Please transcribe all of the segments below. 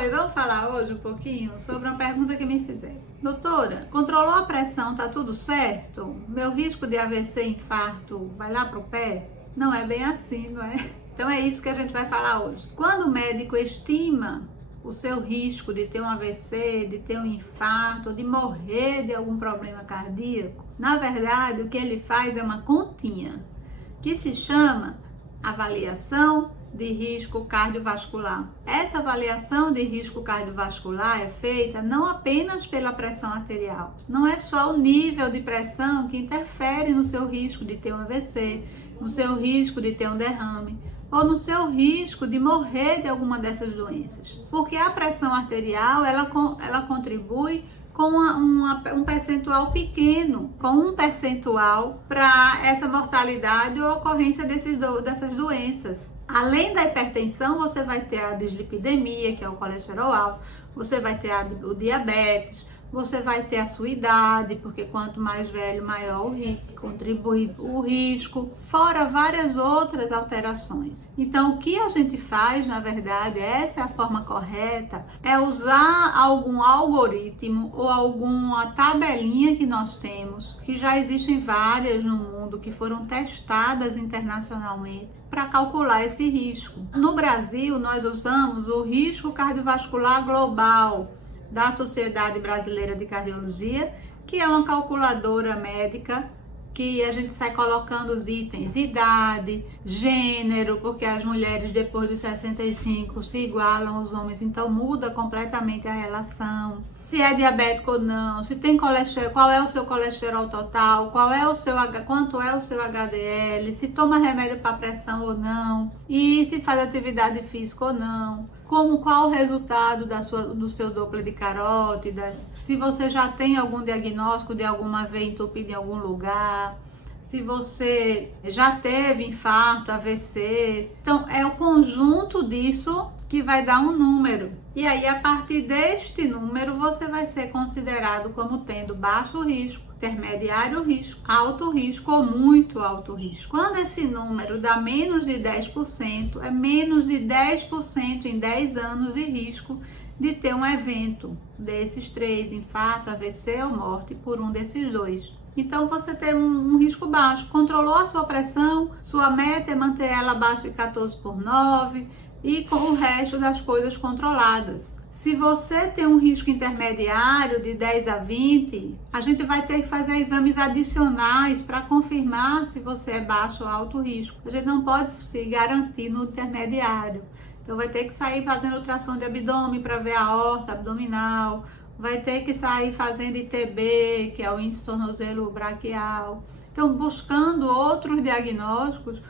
Oi, vamos falar hoje um pouquinho sobre uma pergunta que me fizeram. Doutora, controlou a pressão, tá tudo certo? Meu risco de AVC, infarto, vai lá pro pé? Não é bem assim, não é? Então é isso que a gente vai falar hoje. Quando o médico estima o seu risco de ter um AVC, de ter um infarto, de morrer de algum problema cardíaco, na verdade o que ele faz é uma continha, que se chama avaliação de risco cardiovascular. Essa avaliação de risco cardiovascular é feita não apenas pela pressão arterial. Não é só o nível de pressão que interfere no seu risco de ter um AVC, no seu risco de ter um derrame, ou no seu risco de morrer de alguma dessas doenças. Porque a pressão arterial, ela contribui com um percentual pequeno, com um percentual para essa mortalidade ou ocorrência dessas doenças. Além da hipertensão, você vai ter a dislipidemia, que é o colesterol alto, você vai ter o diabetes, você vai ter a sua idade, porque quanto mais velho, maior o risco, contribui o risco, fora várias outras alterações. Então, o que a gente faz, na verdade, essa é a forma correta, é usar algum algoritmo ou alguma tabelinha que nós temos, que já existem várias no mundo, que foram testadas internacionalmente, para calcular esse risco. No Brasil, nós usamos o risco cardiovascular global da Sociedade Brasileira de Cardiologia, que é uma calculadora médica que a gente sai colocando os itens, idade, gênero, porque as mulheres depois dos 65 se igualam aos homens, então muda completamente a relação. Se é diabético ou não, se tem colesterol, qual é o seu colesterol total, quanto é o seu HDL, se toma remédio para pressão ou não, e se faz atividade física ou não. Qual o resultado do seu Doppler de carótidas, se você já tem algum diagnóstico de alguma veia entupida em algum lugar, se você já teve infarto, AVC. Então, é o conjunto disso que vai dar um número. E aí, a partir deste número, você vai ser considerado como tendo baixo risco, intermediário risco, alto risco ou muito alto risco. Quando esse número dá menos de 10%, é menos de 10% em 10 anos de risco de ter um evento desses três, infarto, AVC ou morte por um desses dois. Então, você tem um risco baixo. Controlou a sua pressão, sua meta é manter ela abaixo de 14/9, e com o resto das coisas controladas. Se você tem um risco intermediário de 10/20, a gente vai ter que fazer exames adicionais para confirmar se você é baixo ou alto risco. A gente não pode se garantir no intermediário. Então vai ter que sair fazendo ultrassom de abdômen para ver a aorta abdominal, vai ter que sair fazendo ITB, que é o índice tornozelo braquial. Então, buscando outros diagnósticos,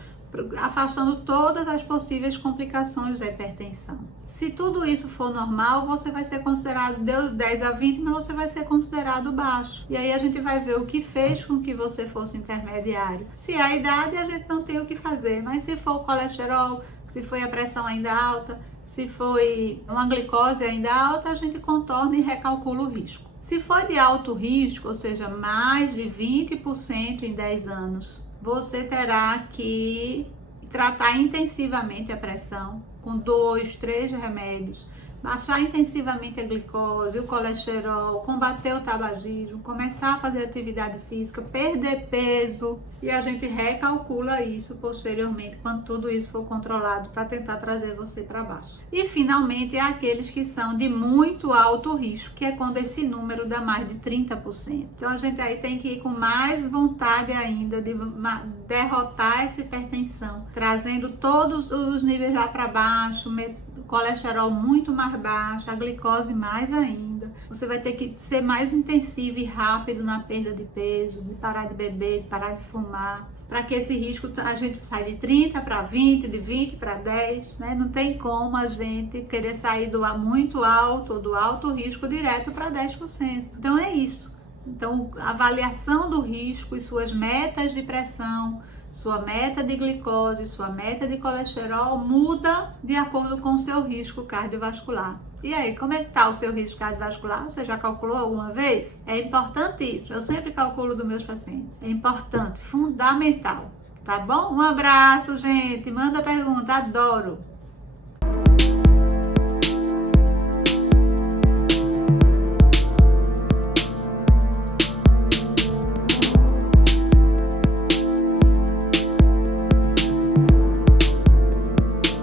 afastando todas as possíveis complicações da hipertensão. Se tudo isso for normal, você vai ser considerado de 10/20, mas você vai ser considerado baixo. E aí a gente vai ver o que fez com que você fosse intermediário. Se é a idade, a gente não tem o que fazer, mas se for o colesterol, se foi a pressão ainda alta, se foi uma glicose ainda alta, a gente contorna e recalcula o risco. Se for de alto risco, ou seja, mais de 20% em 10 anos, você terá que tratar intensivamente a pressão com 2, 3 remédios, baixar intensivamente a glicose, o colesterol, combater o tabagismo, começar a fazer atividade física, perder peso, e a gente recalcula isso posteriormente quando tudo isso for controlado para tentar trazer você para baixo. E finalmente é aqueles que são de muito alto risco, que é quando esse número dá mais de 30%. Então a gente aí tem que ir com mais vontade ainda de derrotar essa hipertensão, trazendo todos os níveis lá para baixo, colesterol muito mais baixo, a glicose mais ainda. Você vai ter que ser mais intensivo e rápido na perda de peso, de parar de beber, de parar de fumar, para que esse risco a gente saia de 30 para 20, de 20 para 10, né? Não tem como a gente querer sair do muito alto ou do alto risco direto para 10%. Então é isso. Então, a avaliação do risco e suas metas de pressão, sua meta de glicose, sua meta de colesterol muda de acordo com o seu risco cardiovascular. E aí, como é que está o seu risco cardiovascular? Você já calculou alguma vez? É importantíssimo, eu sempre calculo dos meus pacientes. É importante, fundamental, tá bom? Um abraço, gente, manda pergunta, adoro!